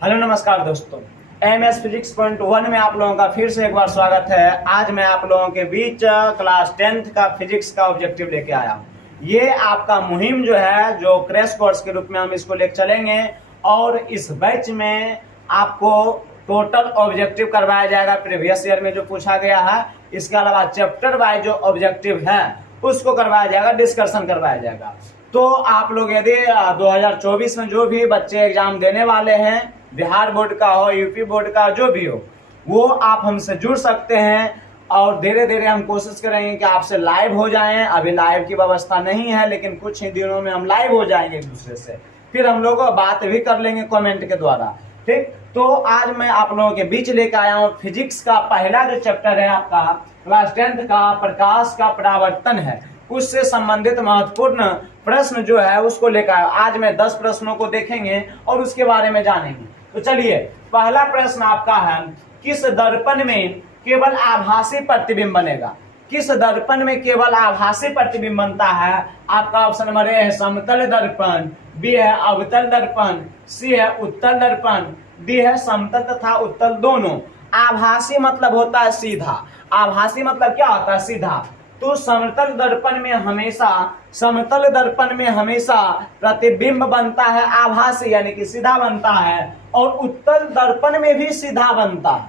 Hello नमस्कार दोस्तों, MS physics point one में आप लोगों का फिर से एक बार स्वागत है। आज मैं आप लोगों के बीच क्लास 10th का फिजिक्स का ऑब्जेक्टिव लेके आया हूँ। ये आपका मुहिम जो है, जो क्रैश कोर्स के रूप में हम इसको लेकर चलेंगे और इस बैच में आपको टोटल ऑब्जेक्टिव करवाया जाएगा। प्रीवियस ईयर में जो पूछा गया है, इसके अलावा चैप्टर वाइज जो ऑब्जेक्टिव है उसको करवाया जाएगा, डिस्कशन करवाया जाएगा। तो आप लोग यदि 2024 में जो भी बच्चे एग्जाम देने वाले हैं, बिहार बोर्ड का हो, यूपी बोर्ड का जो भी हो, वो आप हमसे जुड़ सकते हैं और धीरे धीरे हम कोशिश करेंगे कि आपसे लाइव हो जाएं। अभी लाइव की व्यवस्था नहीं है, लेकिन कुछ ही दिनों में हम लाइव हो जाएंगे एक दूसरे से, फिर हम लोग बात भी कर लेंगे कमेंट के द्वारा। ठीक, तो आज मैं आप लोगों के बीच लेकर आया हूँ फिजिक्स का पहला जो चैप्टर है आपका क्लास 10th का, प्रकाश का परावर्तन है, उससे संबंधित महत्वपूर्ण प्रश्न जो है उसको लेकर आया। आज मैं 10 प्रश्नों को देखेंगे और उसके बारे में जानेंगे। तो चलिए, पहला प्रश्न आपका है, किस दर्पण में केवल आभासी प्रतिबिंब बनेगा? किस दर्पण में केवल आभासी प्रतिबिंब बनता है? आपका ऑप्शन नंबर ए है समतल दर्पण, बी है अवतल दर्पण, सी है उत्तल दर्पण, डी है समतल तथा उत्तल दोनों। आभासी मतलब होता है सीधा। आभासी मतलब क्या होता है? सीधा। तो समतल दर्पण में हमेशा प्रतिबिंब बनता है आभासी, यानी कि सीधा बनता है, और उत्तल दर्पण में भी सीधा बनता है।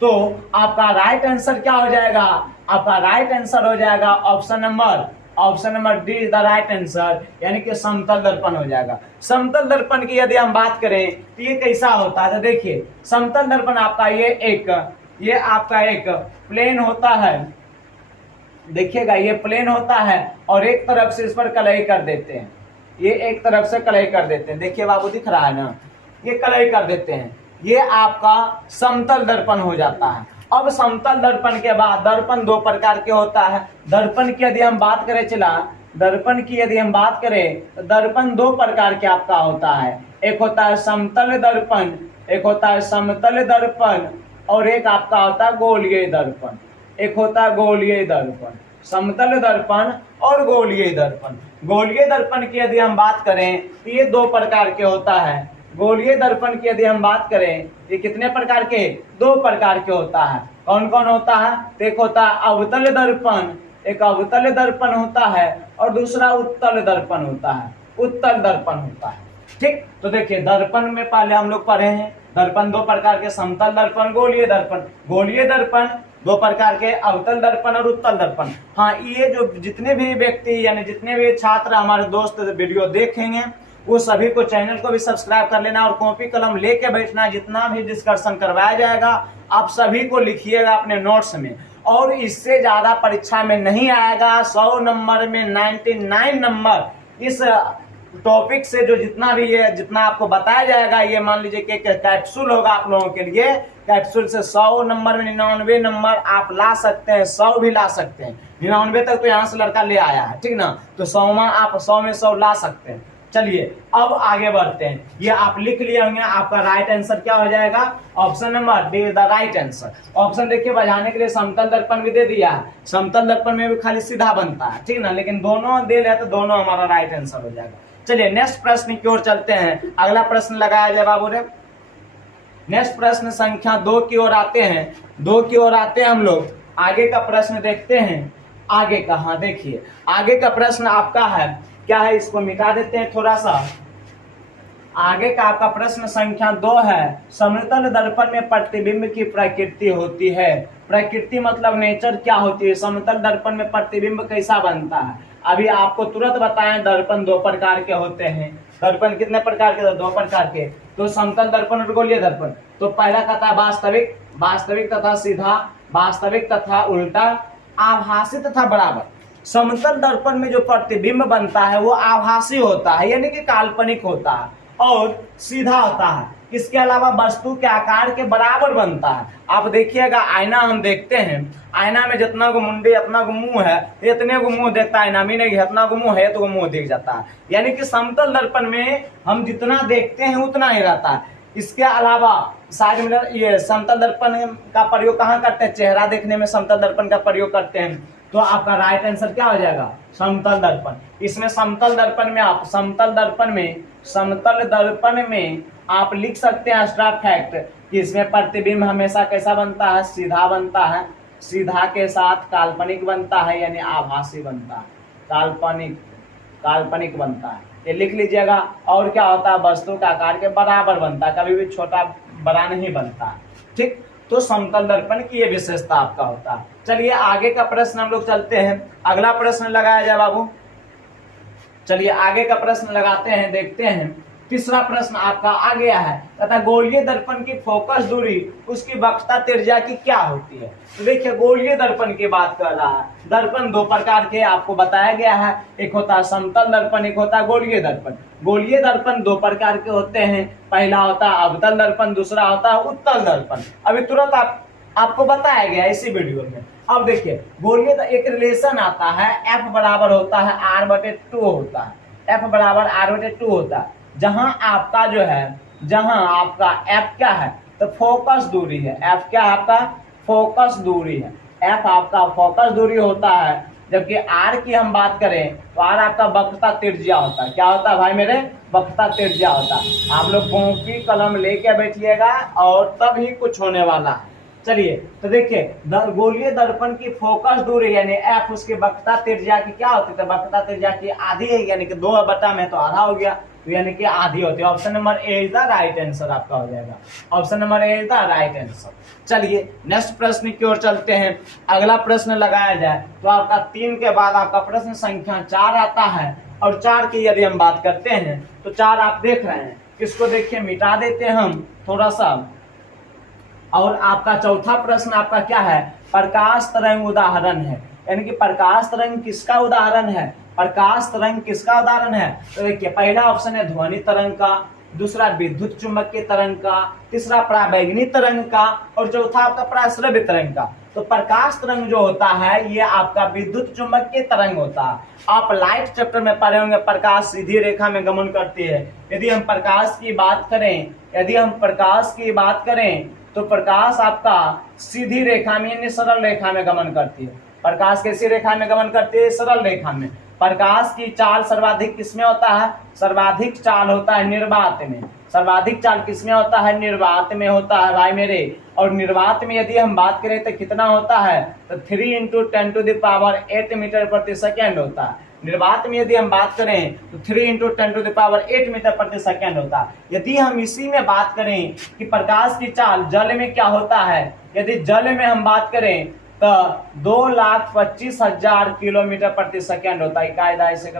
तो आपका राइट आंसर क्या हो जाएगा? आपका राइट आंसर हो जाएगा option number D is the right answer, यानी कि समतल दर्पण हो जाएगा। समतल दर्पण की यदि हम बात करें तो ये कैसा होता है? तो देखिए, समतल दर्पण आपका ये आपका एक प्लेन होता है। देखिएगा, ये प्लेन होता है और एक तरफ से इस पर कलई कर देते हैं। ये एक तरफ से कलई कर देते हैं। देखिए बाबू, दिख रहा है ना, ये कलई कर देते हैं। ये आपका समतल दर्पण हो जाता है। अब समतल दर्पण के बाद दर्पण दो प्रकार के होता है। दर्पण की यदि हम बात करें तो दर्पण दो प्रकार के आपका होता है। एक होता है समतल दर्पण, और एक आपका होता है गोलीय दर्पण। समतल दर्पण और गोलीय दर्पण। गोलीय दर्पण की यदि हम बात करें तो ये दो प्रकार के होता है। गोलीय दर्पण की यदि हम बात करें, ये कितने प्रकार के? दो प्रकार के होता है। कौन कौन होता है? एक होता है अवतल दर्पण, एक अवतल दर्पण होता है, और दूसरा उत्तल दर्पण होता है। ठीक, तो देखिए, दर्पण में पहले हम लोग पढ़े हैं, दर्पण दो प्रकार के, समतल दर्पण, गोलीय दर्पण दो प्रकार के, अवतल दर्पण और उत्तल दर्पण। हाँ, ये जो जितने भी व्यक्ति यानी जितने भी छात्र हमारे दोस्त वीडियो देखेंगे, वो सभी को चैनल को भी सब्सक्राइब कर लेना और कॉपी कलम लेके बैठना। जितना भी डिस्कशन करवाया जाएगा आप सभी को लिखिएगा अपने नोट्स में, और इससे ज्यादा परीक्षा में नहीं आएगा। 100 नंबर में 99 नंबर इस टॉपिक से जो जितना आपको बताया जाएगा, ये मान लीजिए कि कैप्सूल होगा आप लोगों के लिए। कैप्सूल से 100 नंबर में 99 नंबर आप ला सकते हैं, 100 भी ला सकते हैं। 99 तक तो यहाँ से लड़का ले आया है, ठीक ना? तो 100 आप 100 में 100 ला सकते हैं। चलिए, अब आगे बढ़ते हैं। ये आप लिख लिए होंगे, आपका राइट आंसर क्या हो जाएगा? Option number D is the right answer. Option देखिए, बजाने के लिए समतल दर्पण भी दे दिया है। समतल दर्पण में भी खाली सीधा बनता है, ठीक ना? लेकिन दोनों दे रहे तो दोनों हमारा राइट आंसर हो जाएगा। चलिए, नेक्स्ट प्रश्न की ओर चलते हैं। अगला प्रश्न लगाया जाए बाबू रे। नेक्स्ट प्रश्न संख्या 2 की ओर आते हैं हम लोग। आगे का प्रश्न देखते हैं। आगे का, हाँ देखिए, आगे का प्रश्न आपका है, क्या है? इसको मिटा देते हैं थोड़ा सा। आगे का आपका प्रश्न संख्या 2 है, समतल दर्पण में प्रतिबिंब की प्रकृति होती है। प्रकृति मतलब नेचर क्या होती है? समतल दर्पण में प्रतिबिंब कैसा बनता है? अभी आपको तुरंत बताएं, दर्पण दो प्रकार के होते हैं। दर्पण कितने प्रकार के? दो प्रकार के। तो समतल दर्पण और गोलीय दर्पण। तो पहला कहता है वास्तविक तथा सीधा, वास्तविक तथा उल्टा, आभासी तथा बराबर। समतल दर्पण में जो प्रतिबिंब बनता है वो आभासी होता है, यानी कि काल्पनिक होता है, और सीधा होता है। इसके अलावा वस्तु के आकार के बराबर बनता है। आप देखिएगा, आईना हम देखते हैं, आईना में जितना गो मुंडे इतना गो मुंह है, इतने गो मुंह देखता है। आईना में नहीं, इतना गो मुंह है तो मुंह दिख जाता है। यानी कि समतल दर्पण में हम जितना देखते हैं उतना ही रहता है। इसके अलावा साइड मिरर, ये समतल दर्पण का प्रयोग कहाँ करते हैं? चेहरा देखने में समतल दर्पण का प्रयोग करते हैं। तो आपका राइट आंसर क्या हो जाएगा, समतल दर्पण। इसमें समतल दर्पण में आप समतल दर्पण में आप लिख सकते हैं एक्स्ट्रा फैक्ट कि इसमें प्रतिबिंब हमेशा कैसा बनता है, सीधा बनता है, सीधा के साथ काल्पनिक बनता है, यानी आभासी बनता है, काल्पनिक बनता है, ये लिख लीजिएगा। और क्या होता है, वस्तु का आकार के बराबर बनता है, कभी भी छोटा बड़ा नहीं बनता है, ठीक। तो समतल दर्पण की ये विशेषता आपका होता है। चलिए आगे का प्रश्न हम लोग चलते हैं, अगला प्रश्न लगाया जाए बाबू। चलिए आगे का प्रश्न लगाते हैं, देखते हैं। तीसरा प्रश्न आपका आ गया है, तथा गोलीय दर्पण की फोकस दूरी उसकी वक्रता त्रिज्या की क्या होती है। तो देखिए गोलीय दर्पण की बात कर रहा है। दर्पण दो प्रकार के आपको बताया गया है, एक होता है समतल दर्पण, एक होता है गोलीय दर्पण। गोलीय दर्पण दो प्रकार के होते हैं, पहला होता है अवतल दर्पण, दूसरा होता है उत्तल दर्पण। अभी तुरंत आपको बताया गया इसी वीडियो में। अब देखिए गोलीय एक रिलेशन आता है, F बराबर होता है R/2 होता है, F बराबर R/2 होता है, जहां आपका जो है, जहां आपका F क्या है, तो फोकस दूरी है। F क्या है आपका, फोकस दूरी है, F आपका फोकस दूरी होता है। जबकि R की हम बात करें तो R आपका वक्रता त्रिज्या होता है। क्या होता है भाई मेरे, वक्रता त्रिज्या होता है। आप लोग कॉपी कलम लेके बैठिएगा और तभी कुछ होने वाला है। चलिए तो देखिए गोलीय दर्पण की फोकस दूरी यानी F, उसकी वक्रता त्रिज्या की क्या होती है, वक्रता त्रिज्या की आधी है, यानी कि 2/, में तो आधा हो गया, तो यानी कि आधी होती है। Option number A is the right answer आपका हो जाएगा, option number A is the right answer. चलिए नेक्स्ट प्रश्न की ओर चलते हैं, अगला प्रश्न लगाया जाए तो आपका 3 के बाद आपका प्रश्न संख्या 4 आता है। और 4 की यदि हम बात करते हैं तो 4 आप देख रहे हैं, इसको देखिए मिटा देते हैं हम थोड़ा सा। और आपका चौथा प्रश्न आपका क्या है, प्रकाश तरंग उदाहरण है, यानी कि प्रकाश तरंग किसका उदाहरण है, प्रकाश तरंग किसका उदाहरण है। तो देखिए पहला ऑप्शन है ध्वनि तरंग का, दूसरा विद्युत चुंबकीय तरंग का, तीसरा पराबैंगनी तरंग का, और चौथा आपका पराश्रव्य तरंग का। तो प्रकाश तरंग जो होता है ये आपका विद्युत चुंबकीय तरंग होता है। आप लाइट चैप्टर में पढ़े होंगे, प्रकाश सीधी रेखा में गमन करती है। यदि हम प्रकाश की बात करें तो प्रकाश आपका सीधी रेखा में यानी सरल रेखा में गमन करती है। प्रकाश कैसी रेखा में गमन करती है, सरल रेखा में। प्रकाश की चाल सर्वाधिक किसमें होता है, सर्वाधिक चाल होता है निर्वात में। सर्वाधिक चाल किसमें होता है, निर्वात में होता है भाई मेरे। और निर्वात में यदि हम बात करें तो कितना होता है, तो 3 × 10⁸ मीटर प्रति सेकेंड होता है। निर्वात में यदि हम बात करें तो 3 × 10⁸ मीटर प्रति सेकेंड होता है। यदि हम इसी में बात करें कि प्रकाश की चाल जल में क्या होता है, यदि जल में हम बात करें तो 2,25,000 किलोमीटर प्रति सेकेंड होता है। कायदा ऐसे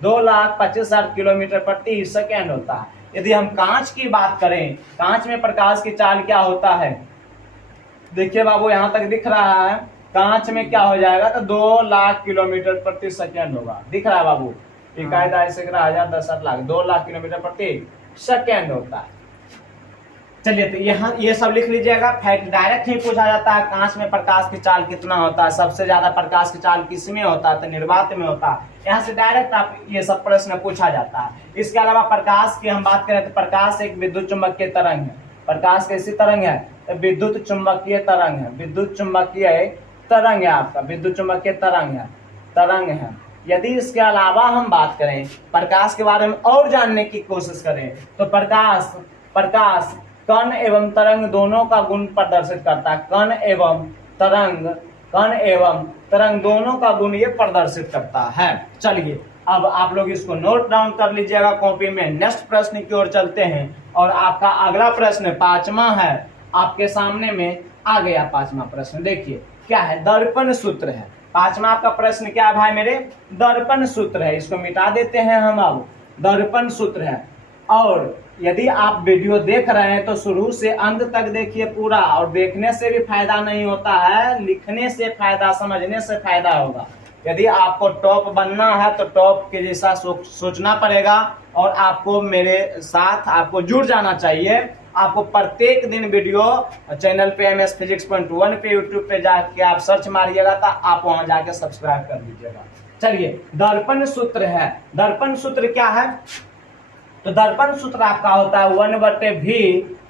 2,25,000 किलोमीटर प्रति सेकेंड होता है। यदि हम कांच की बात करें, कांच में प्रकाश की चाल क्या होता है, देखिए बाबू यहां तक दिख रहा है, कांच में क्या हो जाएगा तो 2,00,000 किलोमीटर प्रति सेकेंड होगा। दिख रहा है बाबू, कायदा ऐसे 2,00,000 किलोमीटर प्रति सेकेंड होता है। चलिए तो यहाँ ये सब लिख लीजिएगा, फैक्ट डायरेक्ट ही पूछा जाता है। कांच में प्रकाश की चाल कितना होता है, सबसे ज्यादा प्रकाश की चाल किसमें होता है, तो निर्वात में होता है। यहाँ से डायरेक्ट आप ये सब प्रश्न पूछा जाता है। इसके अलावा प्रकाश की हम बात करें तो प्रकाश एक विद्युत चुंबकीय तरंग है। प्रकाश कैसी तरंग है, तो विद्युत चुंबकीय तरंग है, विद्युत चुंबकीय तरंग है, आपका विद्युत चुंबकीय तरंग है। यदि इसके अलावा हम बात करें प्रकाश के बारे में और जानने की कोशिश करें तो प्रकाश कण एवं तरंग दोनों का गुण प्रदर्शित करता है। कण एवं तरंग दोनों का गुण ये प्रदर्शित करता है। चलिए अब आप लोग इसको नोट डाउन कर लीजिएगा कॉपी में। नेक्स्ट प्रश्न की ओर चलते हैं और आपका अगला प्रश्न 5वां है, आपके सामने में आ गया 5वां प्रश्न। देखिए क्या है, दर्पण सूत्र है। 5वां आपका प्रश्न क्या है भाई मेरे, दर्पण सूत्र है। इसको मिटा देते हैं हम, अब दर्पण सूत्र है। और यदि आप वीडियो देख रहे हैं तो शुरू से अंत तक देखिए पूरा। और देखने से भी फायदा नहीं होता है, लिखने से फायदा, समझने से फायदा होगा। यदि आपको टॉप बनना है तो टॉप के जैसा सोचना पड़ेगा और आपको मेरे साथ आपको जुड़ जाना चाहिए। आपको प्रत्येक दिन वीडियो चैनल पे MS Physics Point 1 पे यूट्यूब पे जाके आप सर्च मारिएगा तो आप वहां जाके सब्सक्राइब कर लीजिएगा। चलिए दर्पण सूत्र है। दर्पण सूत्र क्या है, तो दर्पण सूत्र आपका होता है 1/v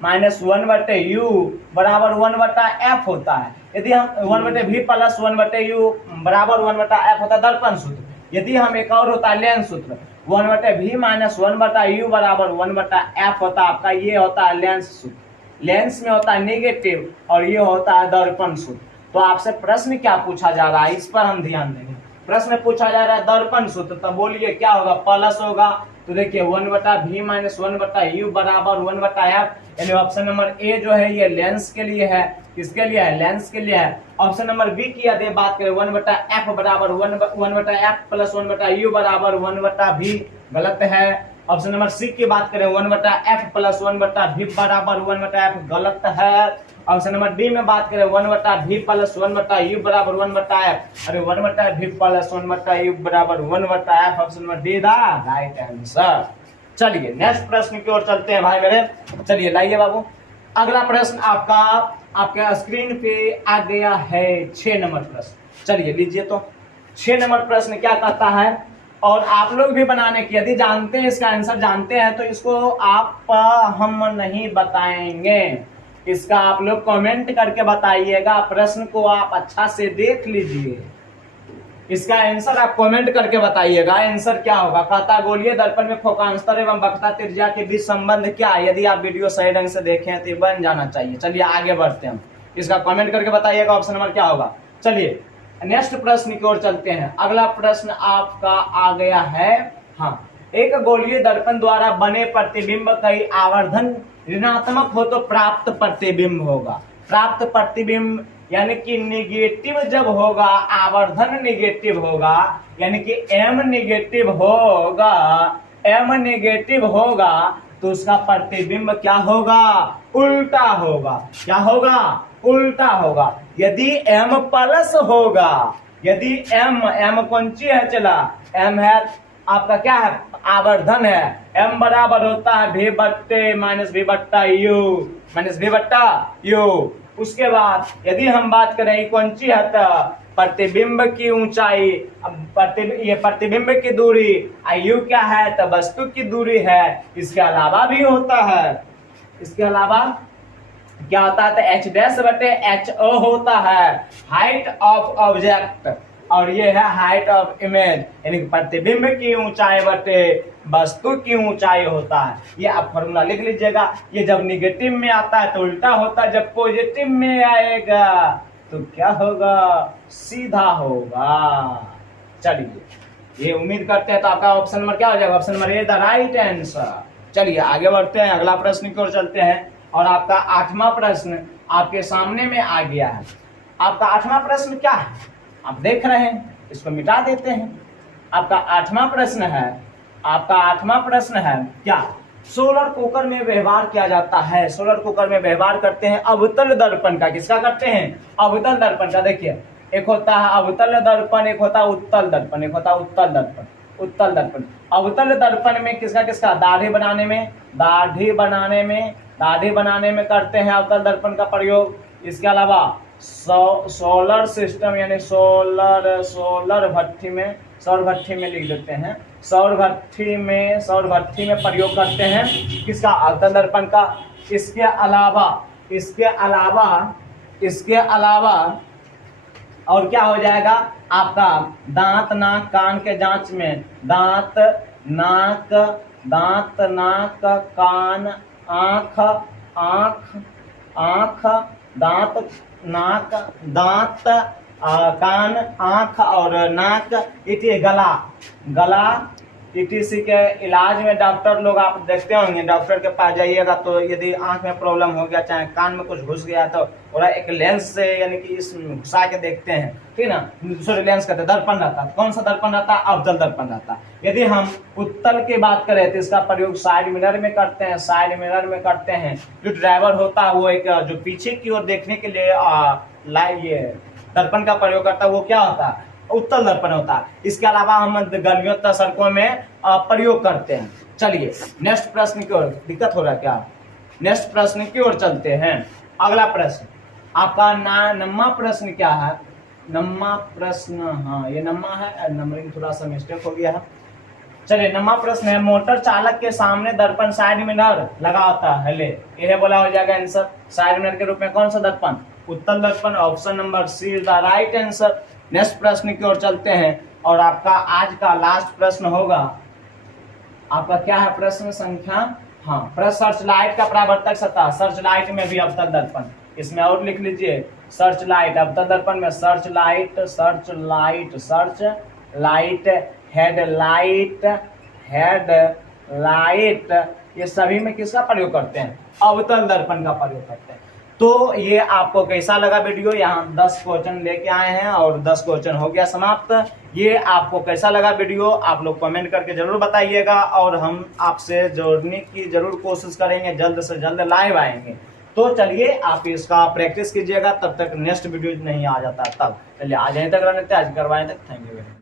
माइनस 1/u बराबर 1/f होता है। यदि हम 1/v प्लस 1/u बराबर 1/f होता है दर्पण सूत्र। यदि हम एक और होता है लेंस सूत्र, 1/v माइनस 1/u बराबर 1/f होता है आपका, ये होता है लेंस सूत्र। लेंस में होता है नेगेटिव और ये होता है दर्पण सूत्र। तो आपसे प्रश्न क्या पूछा जा रहा है, इस पर हम ध्यान देंगे। प्रश्न पूछा जा रहा है दर्पण सूत्र, तो बोलिए क्या होगा, प्लस होगा। तो देखिए 1/v माइनस 1/u बराबर 1/f, यानी ऑप्शन नंबर ए जो है ये लेंस के लिए है। किसके लिए है, लेंस के लिए है। ऑप्शन नंबर बी की यदि बात करें 1/f बराबर 1/f प्लस 1/u बराबर 1/v, गलत है। ऑप्शन नंबर सी की बात करें 1/f प्लस 1/v बराबर 1/f, गलत है। ऑप्शन नंबर डी में बात करें 1/v प्लस 1/u बराबर 1/f, अरे 1/v प्लस 1/u बराबर 1/f, option number D the right answer. चलिए नेक्स्ट प्रश्न की ओर चलते हैं भाई मेरे। चलिए लाइए बाबू, अगला प्रश्न आपका आपके स्क्रीन पे आ गया है 6 नंबर प्रश्न। चलिए लीजिए, तो 6 नंबर प्रश्न क्या कहता है, और आप लोग भी बनाने की यदि जानते हैं, इसका आंसर जानते हैं तो इसको आप हम नहीं बताएंगे, इसका आप लोग कमेंट करके बताइएगा। प्रश्न को आप अच्छा से देख लीजिए, इसका आंसर आप कमेंट करके बताइएगा। आंसर क्या होगा, कहता गोलीय दर्पण में फोकांतर एवं वक्रता त्रिज्या के बीच संबंध क्या है। यदि आप वीडियो सही ढंग से देखें तो बन जाना चाहिए। चलिए आगे बढ़ते हैं, इसका कमेंट करके बताइएगा ऑप्शन नंबर क्या होगा। चलिए नेक्स्ट प्रश्न की ओर चलते हैं। अगला प्रश्न आपका आ गया है, हाँ, एक गोलीय दर्पण द्वारा बने प्रतिबिंब कई आवर्धन ऋणात्मक हो तो प्राप्त प्रतिबिंब होगा। प्राप्त प्रतिबिंब यानी कि निगेटिव जब होगा, आवर्धन निगेटिव होगा, यानी कि एम निगेटिव होगा, एम निगेटिव होगा तो उसका प्रतिबिंब क्या होगा, उल्टा होगा। क्या होगा, उल्टा होगा। यदि एम प्लस होगा, यदि एम कौन सी है, चला एम है आपका क्या है, आवर्धन है। एम बराबर होता है v बट्टे माइनस v बट्टा यू, माइनस v बट्टा यू। उसके बाद यदि हम बात करें कौन सी है, तो प्रतिबिंब की ऊंचाई, ये प्रतिबिंब की दूरी, यू क्या है, तो वस्तु की दूरी है। इसके अलावा भी होता है, इसके अलावा क्या होता है, तो एच डैश बटे एच ओ होता है, हाइट ऑफ ऑब्जेक्ट, और ये है हाइट ऑफ इमेज, यानी प्रतिबिंब की ऊंचाई बटे वस्तु की ऊंचाई होता है। ये आप फॉर्मूला लिख लीजिएगा। ये जब निगेटिव में आता है तो उल्टा होता है, जब पॉजिटिव में आएगा तो क्या होगा, सीधा होगा। चलिए ये उम्मीद करते हैं तो आपका ऑप्शन नंबर क्या हो जाएगा, option number A the right answer. चलिए आगे बढ़ते हैं, अगला प्रश्न की ओर चलते हैं, और आपका 8वां प्रश्न आपके सामने में आ गया है। आपका 8वां प्रश्न क्या है, आप देख रहे हैं, इसको मिटा देते हैं। आपका 8वां प्रश्न है, आपका 8वां प्रश्न है क्या, सोलर कुकर में व्यवहार किया जाता है। सोलर कुकर में व्यवहार करते हैं अवतल दर्पण का। किसका करते हैं, अवतल दर्पण का। देखिए एक होता है अवतल दर्पण, एक होता है उत्तल दर्पण, एक होता है उत्तल दर्पण। उत्तल दर्पण, अवतल दर्पण में किसका किसका, दाढ़ी बनाने में, दाढ़ी बनाने में, दाढ़ी बनाने में करते हैं अवतल दर्पण का प्रयोग। इसके अलावा सोलर सिस्टम यानी सोलर भट्ठी में, सौर भट्ठी में लिख देते हैं, सौर भट्ठी में प्रयोग करते हैं किसका, अवतल दर्पण का। इसके अलावा और क्या हो जाएगा आपका, दांत नाक कान के जांच में, दांत नाक कान आँख दांत नाक कान आँख और नाक, इटी गला टीटीसी के इलाज में डॉक्टर लोग आप देखते होंगे, डॉक्टर के पास जाइएगा तो यदि आंख में प्रॉब्लम हो गया, चाहे कान में कुछ घुस गया, तो थोड़ा एक लेंस से यानी कि इस घुसा के देखते हैं, ठीक ना। दूसरे लेंस कहते हैं, दर्पण रहता है। कौन सा दर्पण रहता है, अवतल दर्पण रहता है। यदि हम उत्तल की बात करें तो इसका प्रयोग साइड मिरर में करते हैं, साइड मिरर में करते हैं। जो ड्राइवर होता है वो एक जो पीछे की ओर देखने के लिए ये दर्पण का प्रयोग करता है, वो क्या होता है, उत्तल दर्पण होता है। इसके अलावा हम गलियों तथा सड़कों में प्रयोग करते हैं। चलिए नेक्स्ट प्रश्न की ओर, दिक्कत हो रहा है क्या, नेक्स्ट प्रश्न की ओर चलते हैं। अगला प्रश्न आपका नम्मा प्रश्न क्या है, नम्मा प्रश्न, हाँ ये नम्मा है, नंबरिंग थोड़ा सा मिस्टेक हो गया है। चलिए 9वां प्रश्न है, मोटर चालक के सामने दर्पण साइड मिरर लगा होता है, ले यह बोला हो जाएगा आंसर। साइड मिरर के रूप में कौन सा दर्पण? उत्तल दर्पण। Option number C is the right answer. Next प्रश्न की ओर चलते हैं और आपका आज का लास्ट प्रश्न होगा। आपका क्या है प्रश्न संख्या? हाँ, सर्च लाइट का परावर्तक सतह, सर्च लाइट में भी अवतल दर्पण, इसमें और लिख लीजिए सर्च लाइट अवतल दर्पण में search light, search light, search light, headlight, headlight, ये सभी में किसका प्रयोग करते हैं? अवतल दर्पण का प्रयोग करते हैं। तो ये आपको कैसा लगा वीडियो? यहाँ 10 क्वेश्चन लेके आए हैं और 10 क्वेश्चन हो गया समाप्त। ये आपको कैसा लगा वीडियो आप लोग कमेंट करके जरूर बताइएगा और हम आपसे जोड़ने की जरूर कोशिश करेंगे, जल्द से जल्द लाइव आएंगे। तो चलिए आप इसका प्रैक्टिस कीजिएगा, तब तक नेक्स्ट वीडियो नहीं आ जाता तब। चलिए आज यहीं तक रहने, आज करवाएं तक। Thank you.